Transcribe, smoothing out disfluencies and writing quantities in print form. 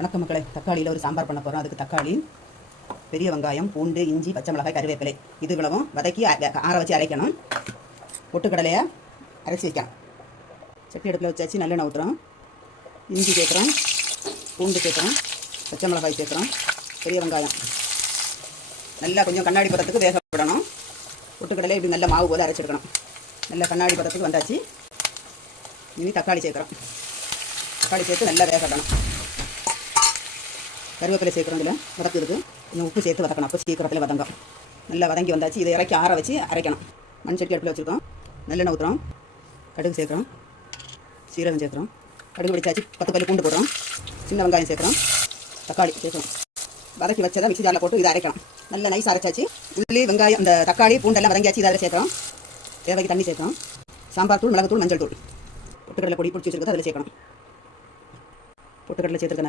வணக்கம் மக்களே, தக்காளியில் ஒரு சாம்பார் பண்ண போகிறோம். அதுக்கு தக்காளி, பெரிய வெங்காயம், பூண்டு, இஞ்சி, பச்சை மிளகாய், கருவேப்பிலை இது இவ்வளவும் வதக்கி ஆற வச்சு அரைக்கணும். பொட்டுக்கடலையை அரைச்சி வைக்கலாம். சட்டி அடுப்பில் வச்சாச்சு. நல்லெண்ணெய் ஊற்றுறோம். இஞ்சி சேர்க்குறோம், பூண்டு சேர்க்குறோம், பச்சை மிளகாய் சேர்க்குறோம், பெரிய வெங்காயம் நல்லா கொஞ்சம் கண்ணாடி பதத்துக்கு வேக விடணும். பொட்டுக்கடலை இப்படி நல்ல மாவு போல் அரைச்சிருக்கணும். நல்ல கண்ணாடி பதத்துக்கு வந்தாச்சு. இனி தக்காளி சேர்க்குறோம். தக்காளி சேர்த்து நல்லா வேக விடணும். கருவேப்பிலை சேர்க்குறோம். இதில் வதக்குறதுக்கு கொஞ்சம் உப்பு சேர்த்து வதக்கணும். அப்போ சீக்கிரத்தில் வதங்கும். நல்லா வதங்கி வந்தாச்சு. இதை இறக்கி ஆற வச்சு அரைக்கணும். மண் சட்டி அடுப்பில் வச்சுருக்கோம். நல்லெண்ணெய் ஊற்றுறோம். கடுகு சேர்க்குறோம், சீரகம் சேர்க்குறோம். கடுகு பிடிச்சாச்சு. 10 பல்லு பூண்டு போடுறோம். சின்ன வெங்காயம் சேர்க்குறோம், தக்காளி சேர்க்குறோம். வதக்கி வச்சதை மிக்ஸி ஜாரில் போட்டு இதை அரைக்கணும். நல்லா நைஸ் அரைச்சாச்சு. உள்ளி, வெங்காயம், இந்த தக்காளி, பூண்டெல்லாம் வதங்கியாச்சு. இதை அதில் சேர்க்குறோம். தேவைக்கு தண்ணி சேர்க்குறோம். சாம்பார் தூள், மிளகுத்தூள், மஞ்சள் தூள், பொட்டுக்கடலை பொடி பிடிச்சி வச்சுருக்கிறது அதில் சேர்க்கணும். பொட்டுக்கடலை சேர்த்துறதுனால